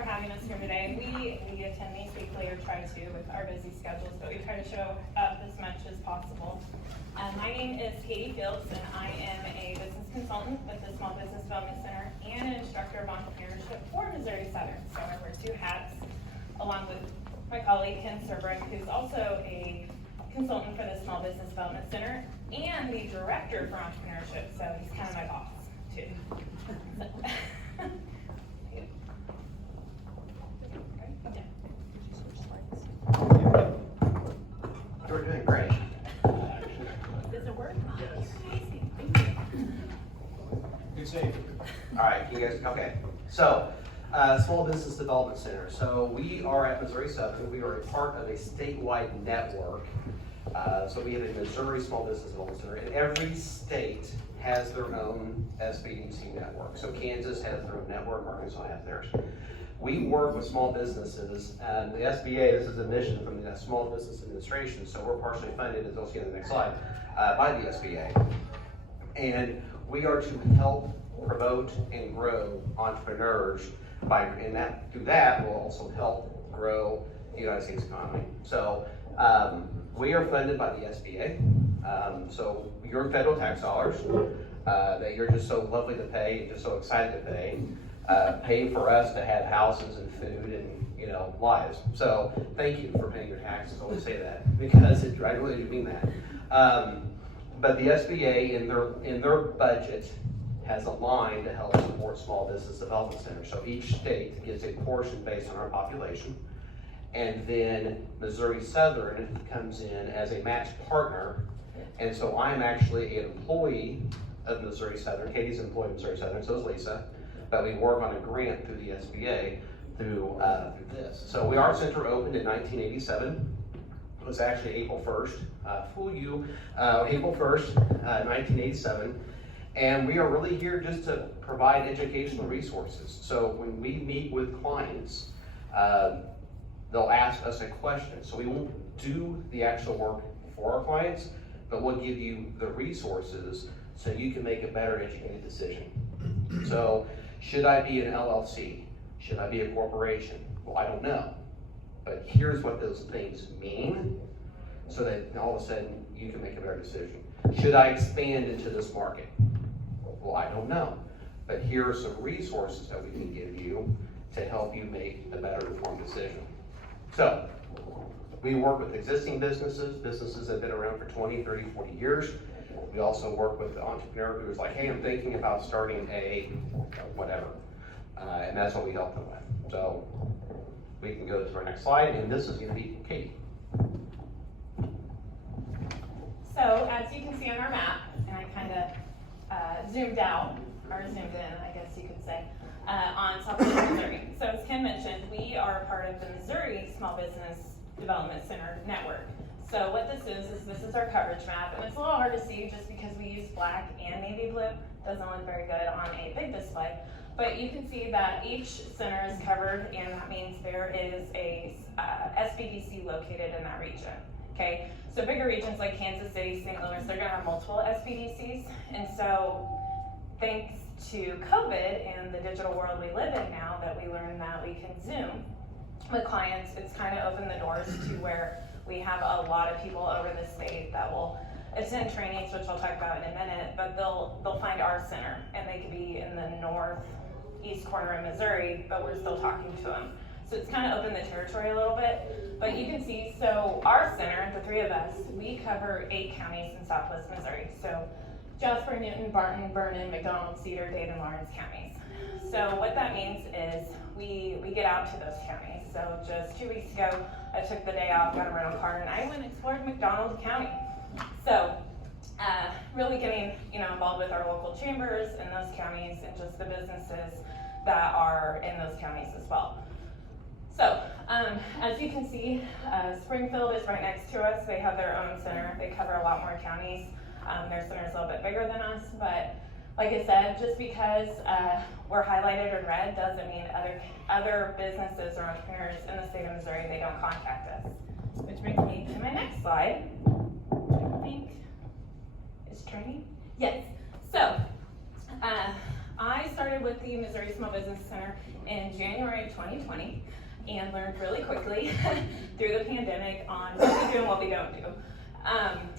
for having us here today. We attend these weekly, or try to with our busy schedules, but we try to show up as much as possible. My name is Katie Fields, and I am a business consultant with the Small Business Development Center and an instructor of entrepreneurship for Missouri Southern. So I wear two hats, along with my colleague Ken Serbrick, who's also a consultant for the Small Business Development Center and the director for entrepreneurship. So he's kind of my boss too. You're doing great. Does it work? Yes. Amazing. Thank you. Good save. All right, you guys, okay. So, Small Business Development Center. So we are at Missouri Southern. We are a part of a statewide network. So we have a Missouri Small Business Development Center, and every state has their own SBDC network. So Kansas has their own network, Arkansas has theirs. We work with small businesses, and the SBA, this is a mission from the Small Business Administration, so we're partially funded, as you'll see on the next slide, by the SBA. And we are to help promote and grow entrepreneurs through that will also help grow the United States economy. So we are funded by the SBA. So your federal tax dollars that you're just so lovely to pay and just so excited to pay for us to have houses and food and lives. So thank you for paying your taxes. I always say that because I really do mean that. But the SBA in their budget has a line to help support Small Business Development Centers. So each state gets a portion based on our population. And then Missouri Southern comes in as a match partner. And so I'm actually an employee of Missouri Southern. Katie's an employee of Missouri Southern, so is Lisa. But we work on a grant through the SBA through this. So our center opened in 1987. It was actually April 1st. April 1st, 1987. And we are really here just to provide educational resources. So when we meet with clients, they'll ask us a question. So we won't do the actual work for our clients, but we'll give you the resources so you can make a better educated decision. So should I be an LLC? Should I be a corporation? Well, I don't know. But here's what those things mean so that all of a sudden you can make a better decision. Should I expand into this market? Well, I don't know. But here are some resources that we can give you to help you make a better informed decision. So, we work with existing businesses that have been around for 20, 30, 40 years. We also work with the entrepreneur who's like, hey, I'm thinking about starting a whatever. And that's what we help them with. So, we can go to our next slide, and this is going to be Katie. So as you can see on our map, and I kind of zoomed out, or zoomed in, I guess you could say, on Southwest Missouri. So as Ken mentioned, we are a part of the Missouri Small Business Development Center network. So what this is our coverage map, and it's a little hard to see just because we use black and navy blue. Doesn't look very good on a big display. But you can see that each center is covered, and that means there is a SBDC located in that region. Okay, so bigger regions like Kansas City, St. Louis, they're gonna have multiple SBDCs. And so thanks to COVID and the digital world we live in now, that we learned that we can Zoom with clients, it's kind of opened the doors to where we have a lot of people over the state that will attend trainings, which I'll talk about in a minute, but they'll find our center, and they could be in the northeast corner of Missouri, but we're still talking to them. So it's kind of opened the territory a little bit, but you can see, so our center, the three of us, we cover 8 counties in Southwest Missouri. So Jasper, Newton, Barton, Vernon, McDonald, Cedar, Dade, and Lawrence counties. So what that means is we get out to those counties. So just 2 weeks ago, I took the day off, got a rental car, and I went and explored McDonald County. So really getting involved with our local chambers in those counties and just the businesses that are in those counties as well. So, as you can see, Springfield is right next to us. They have their own center. They cover a lot more counties. Their center is a little bit bigger than us, but like I said, just because we're highlighted in red doesn't mean other businesses or entrepreneurs in the state of Missouri, they don't contact us. Which brings me to my next slide, which I think is training. Yes. So, I started with the Missouri Small Business Center in January of 2020 and learned really quickly through the pandemic on what we do and what we don't do.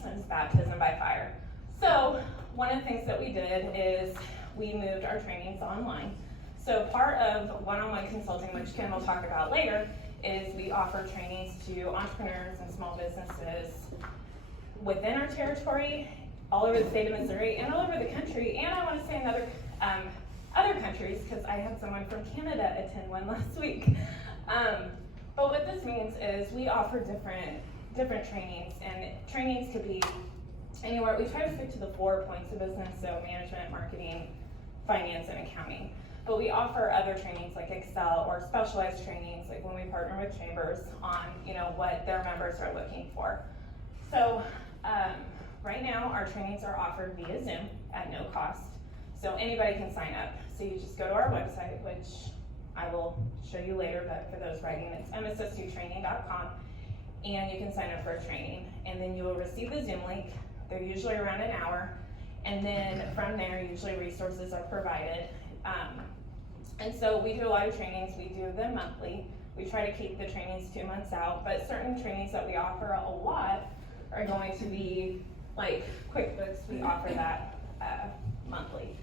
It's baptism by fire. So one of the things that we did is we moved our trainings online. So part of one-on-one consulting, which Ken will talk about later, is we offer trainings to entrepreneurs and small businesses within our territory, all over the state of Missouri, and all over the country, and I want to say in other countries, because I had someone from Canada attend one last week. But what this means is we offer different trainings, and trainings could be anywhere. We try to stick to the 4 points of business, so management, marketing, finance, and accounting. But we offer other trainings like Excel or specialized trainings, like when we partner with chambers on, what their members are looking for. So right now, our trainings are offered via Zoom at no cost. So anybody can sign up. So you just go to our website, which I will show you later, but for those writing, it's MSSUtraining.com, and you can sign up for a training. And then you will receive the Zoom link. They're usually around an hour. And then from there, usually resources are provided. And so we do a lot of trainings. We do them monthly. We try to keep the trainings 2 months out, but certain trainings that we offer a lot are going to be like QuickBooks. We offer that monthly.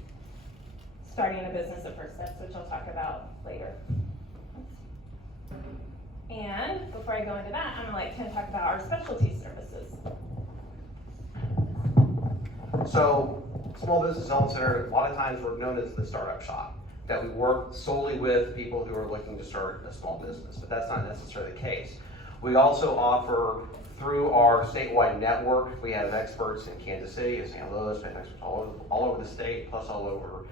Starting a business at first steps, which I'll talk about later. And before I go into that, I'm gonna let Ken talk about our specialty services. So, Small Business Development Center, a lot of times we're known as the startup shop, that we work solely with people who are looking to start a small business, but that's not necessarily the case. We also offer, through our statewide network, we have experts in Kansas City, in St. Louis, we have experts all over the state, plus all over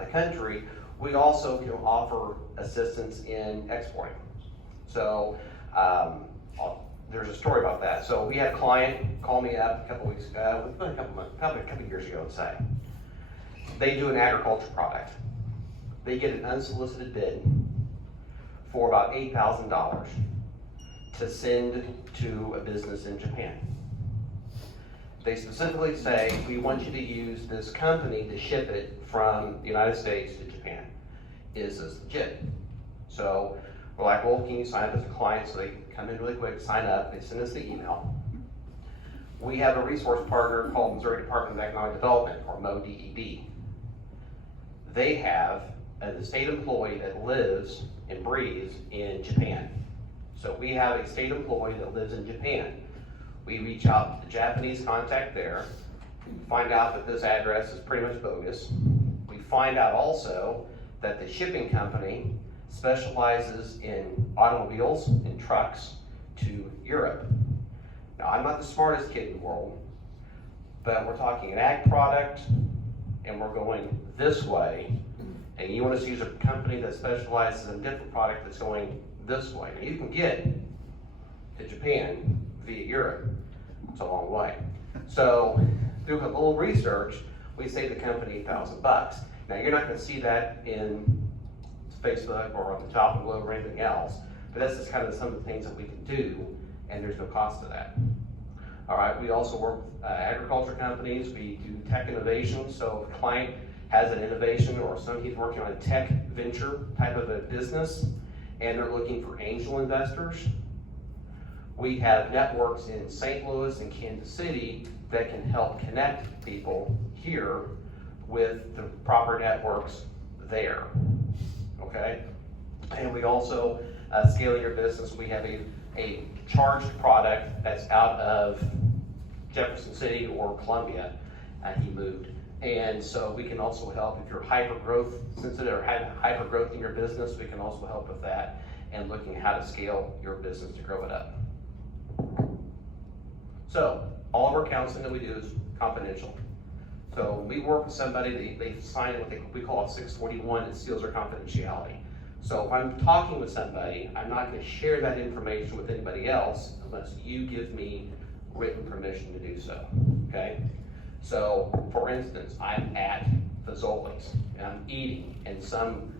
the country. We also can offer assistance in exporting. So, there's a story about that. So we had a client call me up a couple weeks ago, a couple years ago, let's say. They do an agriculture product. They get an unsolicited bid for about $8,000 to send to a business in Japan. They specifically say, we want you to use this company to ship it from the United States to Japan. Is this legit? So we're like, well, can you sign up as a client? So they come in really quick, sign up, they send us the email. We have a resource partner called Missouri Department of Economic Development, or MoDED. They have a state employee that lives and breathes in Japan. So we have a state employee that lives in Japan. We reach out to the Japanese contact there, find out that this address is pretty much bogus. We find out also that the shipping company specializes in automobiles and trucks to Europe. Now, I'm not the smartest kid in the world, but we're talking an ag product, and we're going this way, and you want us to use a company that specializes in a different product that's going this way. Now, you can get to Japan via Europe. It's a long way. So, through a little research, we saved the company $8,000. Now, you're not going to see that in Facebook or on the Chopping Globe or anything else, but that's just kind of some of the things that we can do, and there's no cost to that. All right, we also work with agriculture companies. We do tech innovation, so if a client has an innovation or somebody's working on a tech venture type of a business and they're looking for angel investors, we have networks in St. Louis and Kansas City that can help connect people here with the proper networks there. Okay, and we also, scaling your business, we have a charged product that's out of Jefferson City or Columbia. He moved. And so we can also help if you're hyper growth sensitive or have hyper growth in your business, we can also help with that and looking at how to scale your business to grow it up. So all of our counseling that we do is confidential. So when we work with somebody, they sign what we call a 641, it seals their confidentiality. So if I'm talking with somebody, I'm not going to share that information with anybody else unless you give me written permission to do so, okay? So, for instance, I'm at Fazoli's and I'm eating, and some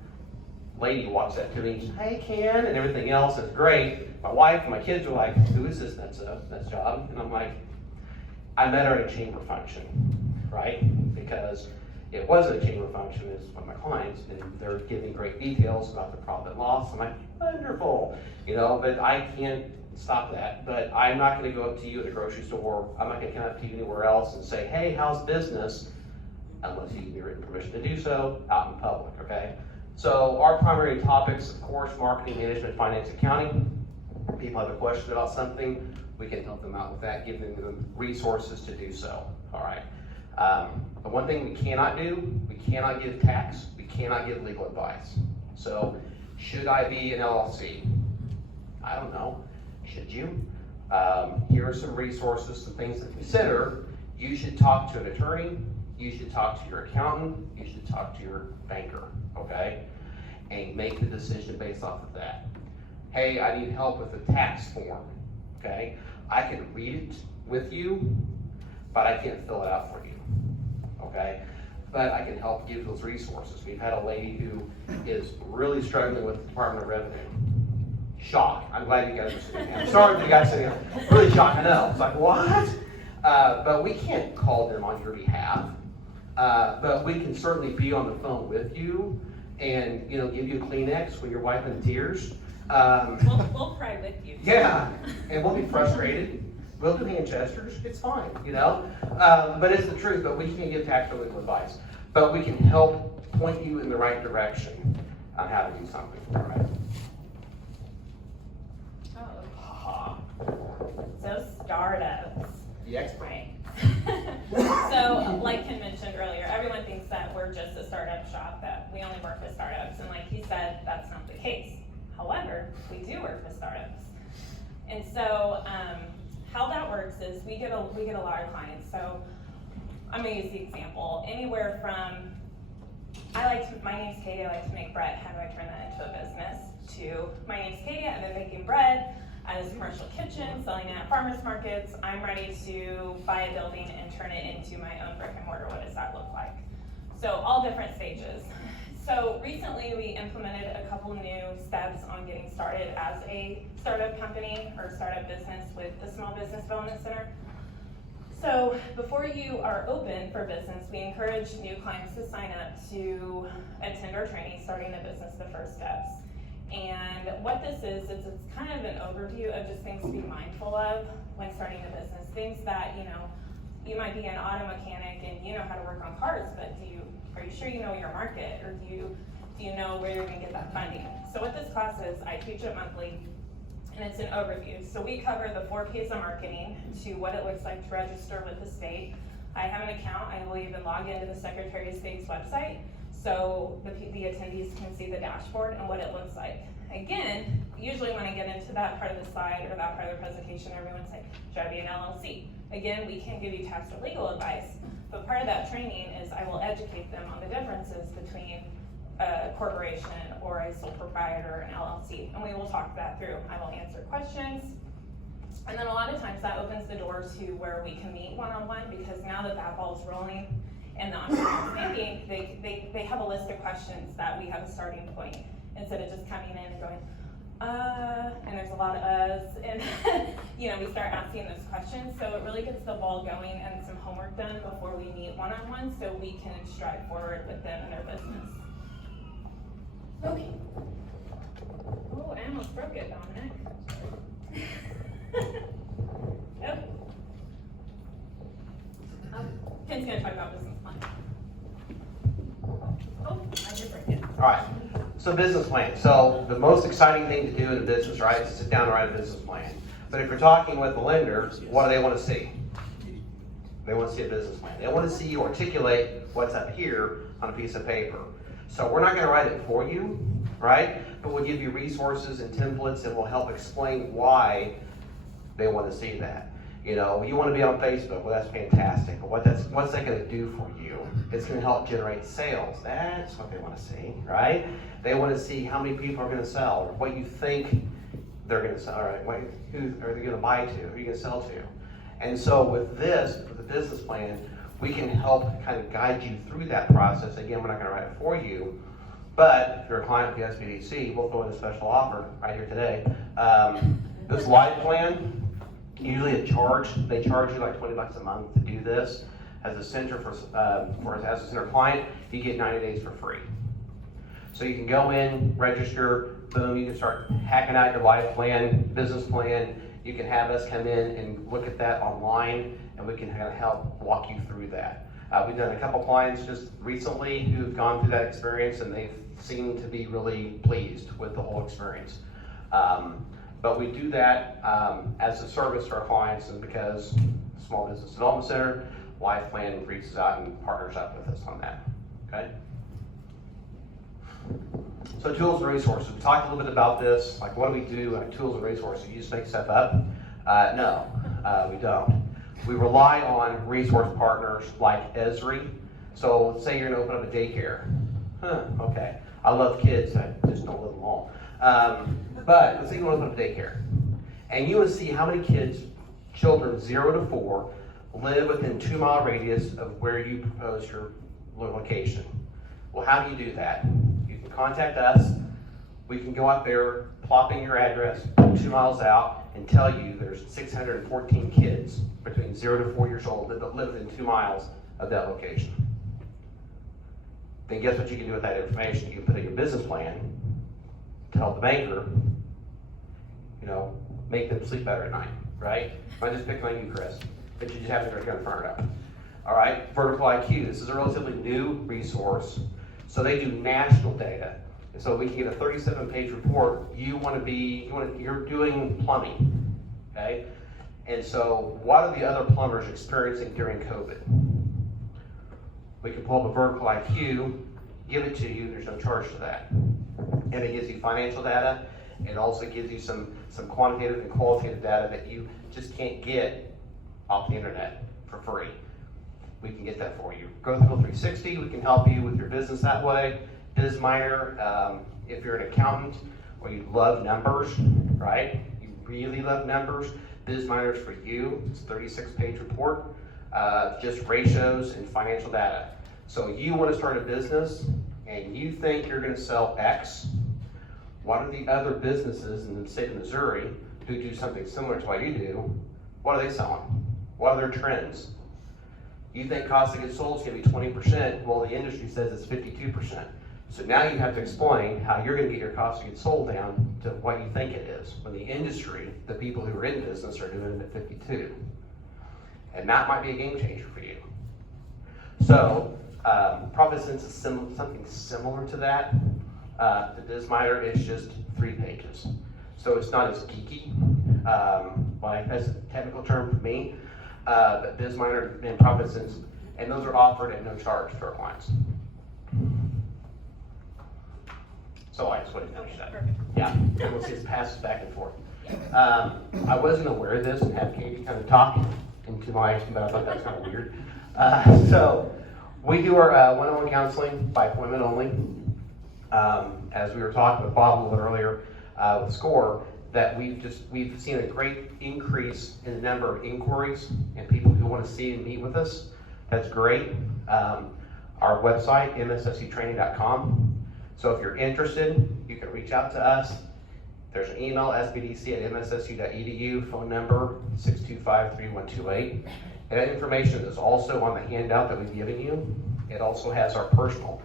lady walks up to me and says, "Hey, Ken," and everything else is great. My wife and my kids are like, "Who is this nut's job?" And I'm like, I met her at a chamber function, right? Because It wasn't a chamber function, it's one of my clients, and they're giving great details about the profit and loss. I'm like, wonderful, but I can't stop that. But I'm not gonna go up to you at a grocery store, I'm not gonna come up to you anywhere else and say, hey, how's business? Unless you give me written permission to do so out in public, okay? So our primary topics, of course, marketing, management, finance, accounting. If people have a question about something, we can help them out with that, give them the resources to do so, all right? The one thing we cannot do, we cannot give tax, we cannot give legal advice. So, should I be an LLC? I don't know, should you? Here are some resources, some things to consider. You should talk to an attorney, you should talk to your accountant, you should talk to your banker, okay? And make the decision based off of that. Hey, I need help with the tax form, okay? I can read it with you, but I can't fill it out for you, okay? But I can help give those resources. We've had a lady who is really struggling with the Department of Revenue. Shock. I'm glad you guys are sitting here. I'm sorry for you guys sitting here. Really shocked, I know. It's like, what? But we can't call them on your behalf. But we can certainly be on the phone with you and, give you a Kleenex when you're wiping tears. We'll cry with you. Yeah, and we'll be frustrated. We'll do hand gestures. It's fine, But it's the truth. But we can't give tax or legal advice. But we can help point you in the right direction on how to do something. All right. So startups. The expert. Right. So, like Ken mentioned earlier, everyone thinks that we're just a startup shop, that we only work with startups, and like he said, that's not the case. However, we do work with startups. And so, how that works is we get a lot of clients. So, I'm gonna use the example. Anywhere from, my name's Katie, I like to make bread. How do I turn that into a business? To, my name's Katie, I've been making bread as a commercial kitchen, selling it at farmers markets. I'm ready to buy a building and turn it into my own brick and mortar. What does that look like? So all different stages. So recently we implemented a couple new steps on getting started as a startup company or startup business with the Small Business Development Center. So before you are open for business, we encourage new clients to sign up to attend our training, Starting a Business, the First Steps. And what this is it's kind of an overview of just things to be mindful of when starting a business. Things that, you might be an auto mechanic and you know how to work on cars, but are you sure you know your market, or do you know where you're gonna get that funding? So what this class is, I teach it monthly, and it's an overview. So we cover the 4 Ps of marketing, to what it looks like to register with the state. I have an account, I will even log into the Secretary of State's website, so the attendees can see the dashboard and what it looks like. Again, usually when I get into that part of the slide or that part of the presentation, everyone's like, should I be an LLC? Again, we can't give you tax or legal advice, but part of that training is I will educate them on the differences between a corporation or a sole proprietor, an LLC, and we will talk that through. I will answer questions, and then a lot of times that opens the door to where we can meet one-on-one, because now that that ball is rolling and the entrepreneur's thinking, they have a list of questions that we have a starting point, instead of just coming in and going, and there's a lot of us, and we start asking those questions. So it really gets the ball going and some homework done before we meet one-on-one, so we can stride forward with them and their business. Okay. Oh, I almost broke it, Dominic. Yep. Ken's gonna talk about business plan. Oh, I did break it. All right. So business plan. So the most exciting thing to do in a business, right, is to sit down and write a business plan. But if you're talking with the lender, what do they want to see? They want to see a business plan. They want to see you articulate what's up here on a piece of paper. So we're not going to write it for you, right? But we'll give you resources and templates, and we'll help explain why they want to see that. You want to be on Facebook. Well, that's fantastic. But what's that going to do for you? It's going to help generate sales. That's what they want to see, right? They want to see how many people are going to sell, or what you think they're going to sell. All right, who are they going to buy to? Who are you going to sell to? And so with the business plan, we can help kind of guide you through that process. Again, we're not going to write it for you, but if you're a client with the SBDC, we'll throw in a special offer right here today. This life plan, usually they charge you like $20 a month to do this. as a center as a center client, you get 90 days for free. So you can go in, register, boom, you can start hacking out your life plan, business plan. You can have us come in and look at that online, and we can kind of help walk you through that. We've done a couple clients just recently who've gone through that experience, and they've seemed to be really pleased with the whole experience. But we do that as a service to our clients, and because Small Business Development Center, Life Plan reaches out and partners up with us on that, okay? So tools and resources, we talked a little bit about this, like what do we do, like tools and resources, you just make stuff up? No, we don't. We rely on resource partners like Esri. So let's say you're gonna open up a daycare. Okay, I love kids, I just don't love them all. But let's say you want to open up a daycare, and you want to see how many kids, children 0 to 4, live within 2-mile radius of where you propose your location. Well, how do you do that? You can contact us. We can go out there, plop in your address 2 miles out, and tell you there's 614 kids between 0 to 4 years old that live within 2 miles of that location. Then guess what you can do with that information? You can put in your business plan to help the banker, make them sleep better at night, right? I just picked on you, Chris, but you just have to kind of firm it up. All right, Vertical IQ, this is a relatively new resource. So they do national data. And so we can get a 37-page report. You're doing plumbing, okay? And so what are the other plumbers experiencing during COVID? We can pull up a Vertical IQ, give it to you, there's no charge for that. And it gives you financial data. It also gives you some quantitative and qualitative data that you just can't get off the internet for free. We can get that for you. Growth Wheel 360, we can help you with your business that way. BizMiner, if you're an accountant or you love numbers, right? You really love numbers, BizMiner is for you. It's a 36-page report, just ratios and financial data. So you want to start a business and you think you're going to sell X. What are the other businesses in the state of Missouri who do something similar to what you do? What are they selling? What are their trends? You think cost of goods sold is going to be 20%, well the industry says it's 52%. So now you have to explain how you're going to get your cost of goods sold down to what you think it is, when the industry, the people who are in business are doing it at 52. And that might be a game changer for you. So, probably since it's something similar to that, the BizMiner is just 3 pages. So it's not as geeky, that's a technical term for me, but BizMiner and Providence, and those are offered at no charge to our clients. So I just wanted to finish that. Perfect. Yeah, and we'll see it passes back and forth. I wasn't aware of this and have Katie kind of talk into my, but I thought that was kind of weird. So we do our one-on-one counseling by appointment only. As we were talking with Bob a little bit earlier with SCORE, that we've seen a great increase in the number of inquiries and people who want to see and meet with us. That's great. Our website, MSSUtraining.com. So if you're interested, you can reach out to us. There's an email, sbdc@mssu.edu, phone number 625-3128. And that information is also on the handout that we've given you. It also has our personal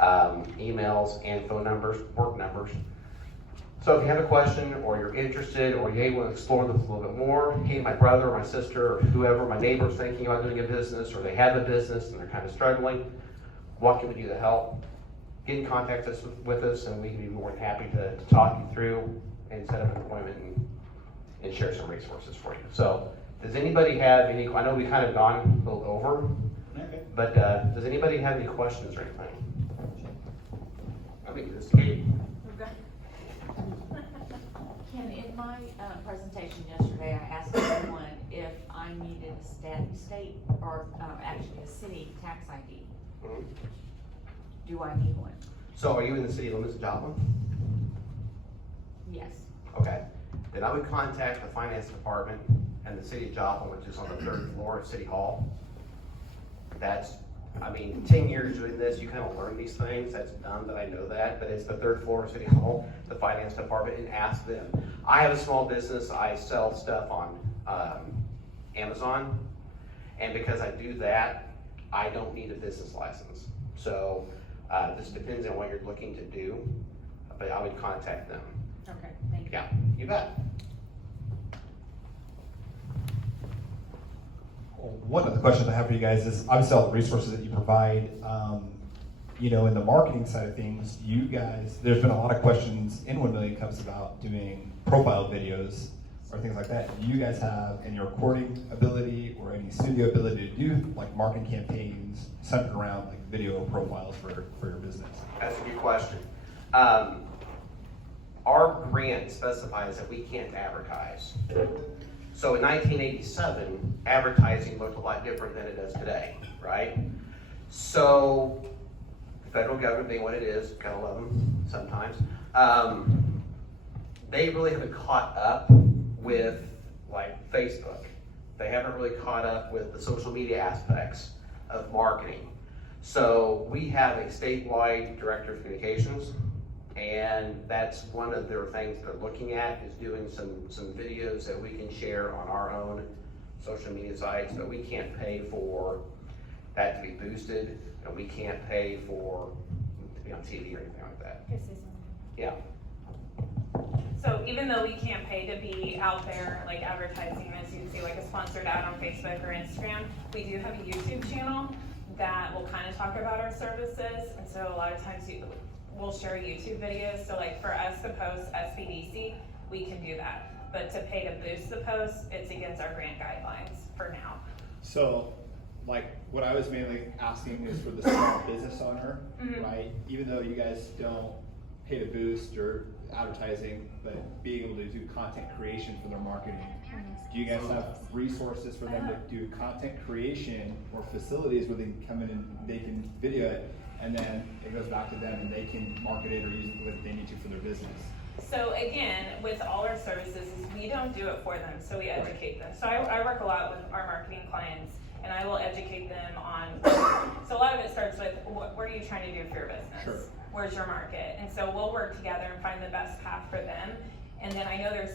emails and phone numbers, work numbers. So if you have a question or you're interested or you want to explore this a little bit more, hey, my brother or my sister or whoever, my neighbor's thinking about doing a business or they have a business and they're kind of struggling, what can we do to help? Get in contact with us and we can be more than happy to talk you through and set up an appointment and share some resources for you. So does anybody have any, I know we've kind of gone a little over, but does anybody have any questions or anything? Let me give this to Katie. Ken, in my presentation yesterday, I asked someone if I needed a state or actually a city tax ID. Mm-hmm. Do I need one? So are you in the city limits of Joplin? Yes. Okay. Then I would contact the finance department and the city of Joplin, which is on the 3rd floor of City Hall. That's, 10 years doing this, you kind of learn these things. That's dumb that I know that, but it's the 3rd floor of City Hall, the finance department, and ask them. I have a small business. I sell stuff on Amazon, and because I do that, I don't need a business license. So this depends on what you're looking to do, but I would contact them. Okay, thank you. Yeah, you bet. One of the questions I have for you guys is obviously all the resources that you provide. You know, in the marketing side of things, you guys, there's been a lot of questions in 1 Million Cups about doing profile videos or things like that. Do you guys have any recording ability or any studio ability to do like marketing campaigns centered around like video profiles for your business? That's a good question. Our grant specifies that we can't advertise. So in 1987, advertising looked a lot different than it does today, right? So the federal government being what it is, kind of love them sometimes, they really haven't caught up with like Facebook. They haven't really caught up with the social media aspects of marketing. So we have a statewide director of communications, and that's one of their things they're looking at, is doing some videos that we can share on our own social media sites, but we can't pay for that to be boosted, and we can't pay for to be on TV or anything like that. Can I say something? Yeah. So even though we can't pay to be out there, like advertising, as you can see, like a sponsored ad on Facebook or Instagram, we do have a YouTube channel that will kind of talk about our services. And so a lot of times we'll share YouTube videos. So like for us to post SBDC, we can do that. But to pay to boost the post, it's against our grant guidelines for now. So, like, what I was mainly asking is for the small business owner, right? Even though you guys don't pay to boost or advertising, but being able to do content creation for their marketing. Do you guys have resources for them to do content creation or facilities where they can come in and they can video it, and then it goes back to them and they can market it or use it if they need to for their business? So again, with all our services, is we don't do it for them, so we educate them. So I work a lot with our marketing clients, and I will educate them on, so a lot of it starts with, what are you trying to do for your business? Sure. Where's your market? And so we'll work together and find the best path for them. And then I know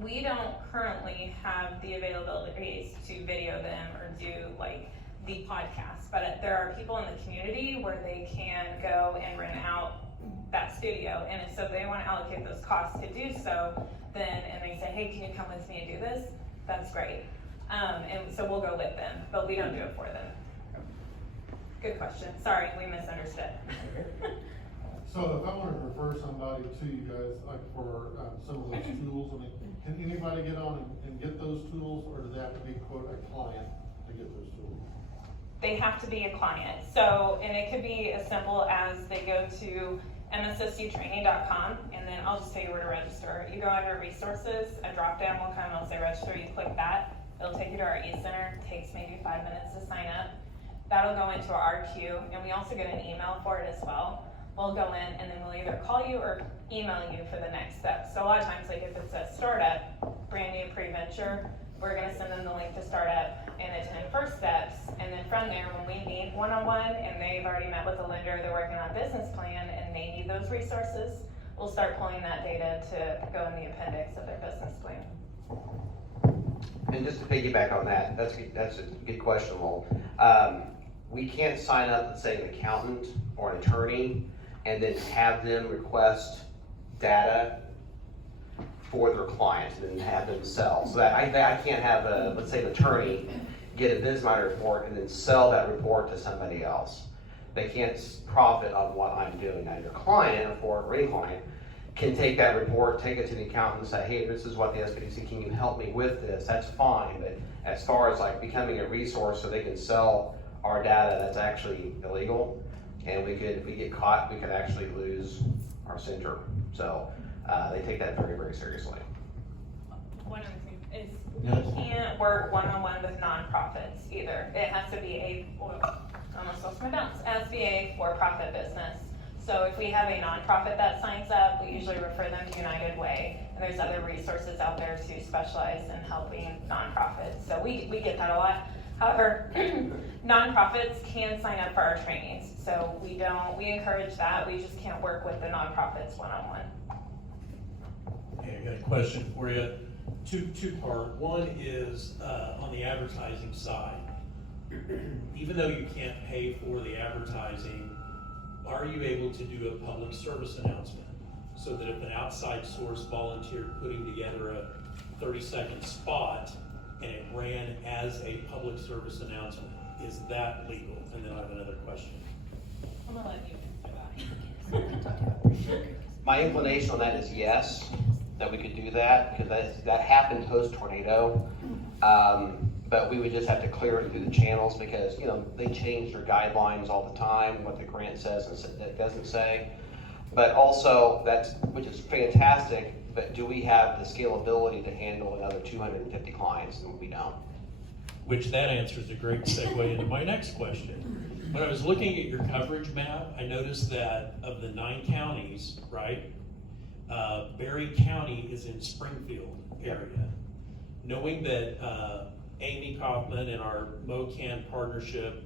we don't currently have the availabilities to video them or do like the podcast, but there are people in the community where they can go and rent out that studio, and so they want to allocate those costs to do so, then, and they say, hey, can you come with me and do this? That's great. And so we'll go with them, but we don't do it for them. Good question. Sorry, we misunderstood. So if I want to refer somebody to you guys, like for some of those tools, I mean, can anybody get on and get those tools, or does they have to be, quote, a client to get those tools? They have to be a client. So, and it could be as simple as they go to MSSUtraining.com, and then I'll just tell you where to register. You go under resources, a drop down will come, it'll say register, you click that, it'll take you to our e-center, it takes maybe 5 minutes to sign up. That'll go into our queue, and we also get an email for it as well. We'll go in, and then we'll either call you or email you for the next step. So a lot of times, like if it's a startup, brand new pre-venture, we're gonna send them the link to startup and attend first steps, and then from there, when we meet one-on-one and they've already met with a lender, they're working on a business plan and they need those resources, we'll start pulling that data to go in the appendix of their business plan. And just to piggyback on that, that's a good question, Lowell. We can't sign up, let's say, an accountant or an attorney and then have them request data for their client and then have them sell. So that I can't have let's say, an attorney get a BizMind report and then sell that report to somebody else. They can't profit on what I'm doing. Now, your client or any client can take that report, take it to the accountant and say, hey, this is what the SBDC, can you help me with this? That's fine, but as far as like becoming a resource so they can sell our data, that's actually illegal. And if we get caught, we could actually lose our center. So they take that very, very seriously. One other thing is we can't work one-on-one with nonprofits either. It has to be almost lost my balance, it has to be a for-profit business. So if we have a nonprofit that signs up, we usually refer them to United Way, and there's other resources out there to specialize in helping nonprofits. So we get that a lot. However, nonprofits can sign up for our trainings. So we encourage that. We just can't work with the nonprofits one-on-one. Hey, I got a question for you. Two-part. One is on the advertising side. even though you can't pay for the advertising, are you able to do a public service announcement? So that if an outside source volunteered putting together a 30-second spot and it ran as a public service announcement, is that legal? And then I have another question. I'm gonna let you answer that. My inclination on that is yes, that we could do that, because that happened post-tornado. But we would just have to clear it through the channels, because, you know, they change their guidelines all the time, what the grant says and that doesn't say. But also, which is fantastic, but do we have the scalability to handle another 250 clients? And we don't. Which that answers a great segue into my next question. When I was looking at your coverage map, I noticed that of the 9 counties, right, Berry County is in Springfield area. Knowing that Amy Kaufman and our MOCAN partnership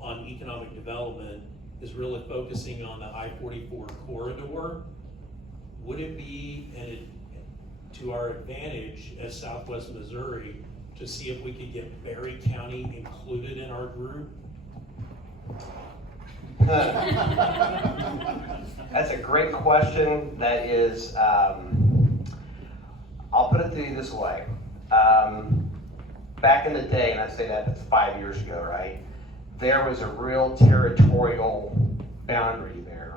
on economic development is really focusing on the I-44 corridor, would it be to our advantage as Southwest Missouri to see if we could get Berry County included in our group? That's a great question. That is, I'll put it to you this way. Back in the day, and I say that's 5 years ago, right? There was a real territorial boundary there.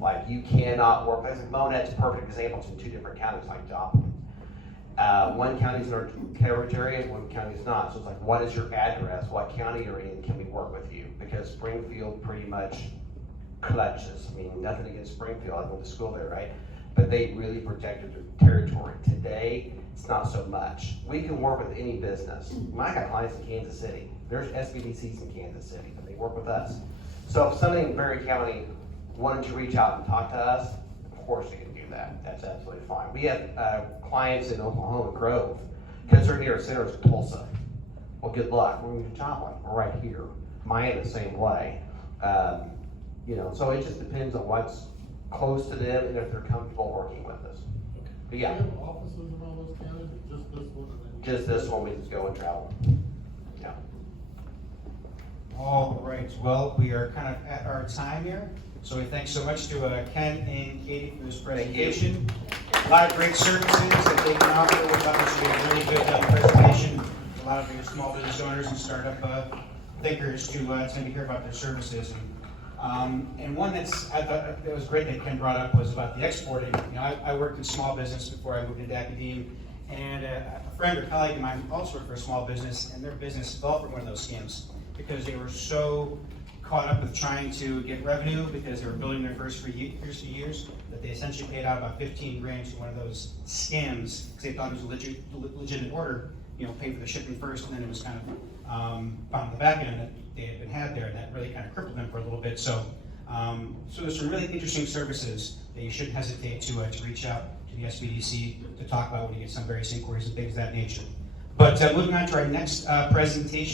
Like, you cannot work, Monet's a perfect example. It's in 2 different counties, like Joplin. One county's in our territory and one county's not. So it's like, what is your address? What county you're in? Can we work with you? Because Springfield pretty much clutches. I mean, nothing against Springfield. I went to school there, right? But they really protected their territory. Today, it's not so much. We can work with any business. I got clients in Kansas City. There's SBDCs in Kansas City, but they work with us. So if somebody in Berry County wanted to reach out and talk to us, of course they can do that. That's absolutely fine. We have clients in Oklahoma Grove, because they're near centers of Tulsa. Well, good luck. We're in Joplin. We're right here. Miami the same way. You know, so it just depends on what's close to them and if they're comfortable working with us. But Do yeah, you have offices in all those counties, or just this one? and then- just this one, we just go and travel. Yeah. All right, well, we are kind of at our time here, so we thank so much to Ken and Katie for this Thank you. presentation. A lot of great services that they can offer. We thought this would be a really good presentation. A lot of your small business owners and startup thinkers to hear about their services. And one I thought that was great that Ken brought up was about the exporting. You know, I worked in small business before I moved into academia, and a friend or colleague of mine also worked for a small business, and their business fell for one of those scams because they were so caught up with trying to get revenue because they were building their first few years that they essentially paid out about 15 grand to one of those scams because they thought it was a legitimate order, you know, pay for the shipping first, and then it was kind of found on the back end that they had been had there, and that really kind of crippled them for a little bit. So, so there's some really interesting services that you shouldn't hesitate to reach out to the SBDC to talk about when you get some various inquiries and things of that nature. But moving on to our next presentation.